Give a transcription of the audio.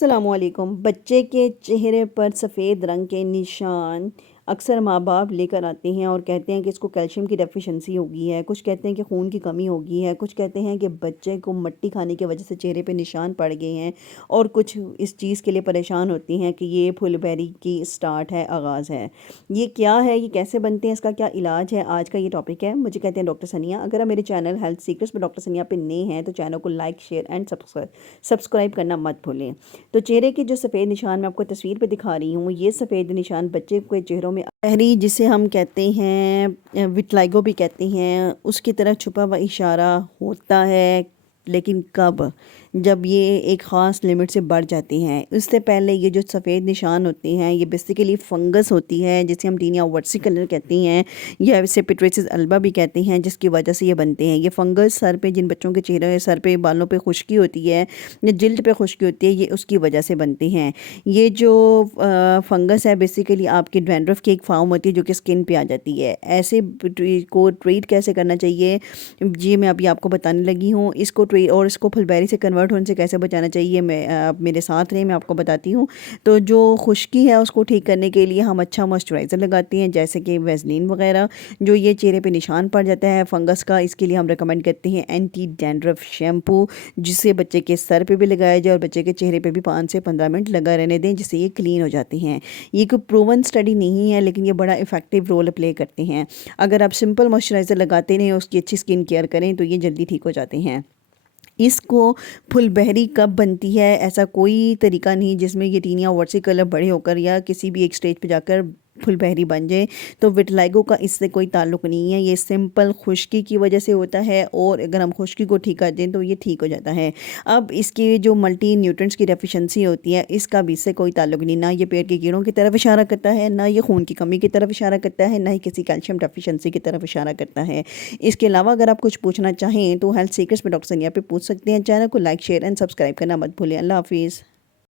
السلام علیکم۔ بچے کے چہرے پر سفید رنگ کے نشان اکثر ماں باپ لے کر آتے ہیں اور کہتے ہیں کہ اس کو کیلشیم کی ڈیفیشنسی ہوگی ہے، کچھ کہتے ہیں کہ خون کی کمی ہوگی ہے، کچھ کہتے ہیں کہ بچے کو مٹی کھانے کی وجہ سے چہرے پہ نشان پڑ گئے ہیں، اور کچھ اس چیز کے لیے پریشان ہوتی ہیں کہ یہ پھل بیری کی سٹارٹ ہے، آغاز ہے۔ یہ کیا ہے، یہ کیسے بنتے ہیں، اس کا کیا علاج ہے، آج کا یہ ٹاپک ہے۔ مجھے کہتے ہیں ڈاکٹر ثنیہ۔ اگر آپ میرے چینل ہیلتھ سیکرٹس میں ڈاکٹر ثنیہ پہ نئے ہیں تو چینل کو لائک، شیئر اینڈ سبسکرائب کرنا مت بھولیں۔ تو چہرے کے جو سفید نشان میں آپ کو تصویر پہ دکھا رہی ہوں، یہ سفید نشان بچے کے چہروں میں پہری جسے ہم کہتے ہیں وٹلائگو بھی کہتے ہیں، اس کی طرف چھپا ہوا اشارہ ہوتا ہے، لیکن کب؟ جب یہ ایک خاص لمٹ سے بڑھ جاتے ہیں۔ اس سے پہلے یہ جو سفید نشان ہوتے ہیں یہ بیسیکلی فنگس ہوتی ہے، جسے ہم ٹینیا ورسیکلر کہتے ہیں یا اسے پیٹریسس البا بھی کہتے ہیں، جس کی وجہ سے یہ بنتے ہیں۔ یہ فنگس سر پہ، جن بچوں کے چہرے سر پہ بالوں پہ خشکی ہوتی ہے یا جلد پہ خشکی ہوتی ہے، یہ اس کی وجہ سے بنتے ہیں۔ یہ جو فنگس ہے بیسیکلی آپ کی ڈینڈرف کی ایک فارم ہوتی ہے جو کہ اسکن پہ آ جاتی ہے۔ ایسے کو ٹریٹ کیسے کرنا چاہیے، جی میں ابھی آپ کو بتانے لگی ہوں۔ اس کو ٹریٹ اور اس کو پھلبیری سے کنورٹ ہونے سے کیسے بچانا چاہیے، میں آپ میرے ساتھ رہیں، میں آپ کو بتاتی ہوں۔ تو جو خشکی ہے اس کو ٹھیک کرنے کے لیے ہم اچھا موئسچرائزر لگاتے ہیں، جیسے کہ ویزلین وغیرہ۔ جو یہ چہرے پہ نشان پڑ جاتا ہے فنگس کا، اس کے لیے ہم ریکمینڈ کرتے ہیں اینٹی ڈینڈرف شیمپو، جسے بچے کے سر پہ بھی لگایا جائے اور بچے کے چہرے پہ بھی 5 سے 15 منٹ لگا رہنے دیں، جس سے یہ کلین ہو جاتے ہیں۔ یہ کوئی پروون اسٹڈی نہیں ہے، لیکن یہ بڑا افیکٹو رول پلے کرتے ہیں۔ اگر آپ سمپل موئسچرائزر لگاتے رہیں، اس کی اچھی اسکن کیئر کریں تو یہ جلدی ٹھیک ہو جاتے ہیں۔ اس کو پھل بہری کب بنتی ہے، ایسا کوئی طریقہ نہیں جس میں یہ ٹینیا ورسیکلر بڑے ہو کر یا کسی بھی ایک سٹیج پہ جا کر پھل بہری بن جائے۔ تو وٹلائگو کا اس سے کوئی تعلق نہیں ہے، یہ سمپل خشکی کی وجہ سے ہوتا ہے، اور اگر ہم خشکی کو ٹھیک کر دیں تو یہ ٹھیک ہو جاتا ہے۔ اب اس کی جو ملٹی نیوٹرنٹس کی ڈیفیشنسی ہوتی ہے، اس کا بھی اس سے کوئی تعلق نہیں، نہ یہ پیٹ کے کیڑوں کی طرف اشارہ کرتا ہے، نہ یہ خون کی کمی کی طرف اشارہ کرتا ہے، نہ ہی کسی کیلشیم ڈیفیشنسی کی طرف اشارہ کرتا ہے۔ اس کے علاوہ اگر آپ کچھ پوچھنا چاہیں تو ہیلتھ سیکرٹس میں ڈاکٹر ثنیہ پہ پوچھ سکتے ہیں۔ چینل کو لائک، شیئر اینڈ سبسکرائب کرنا مت بھولیں۔ اللہ حافظ۔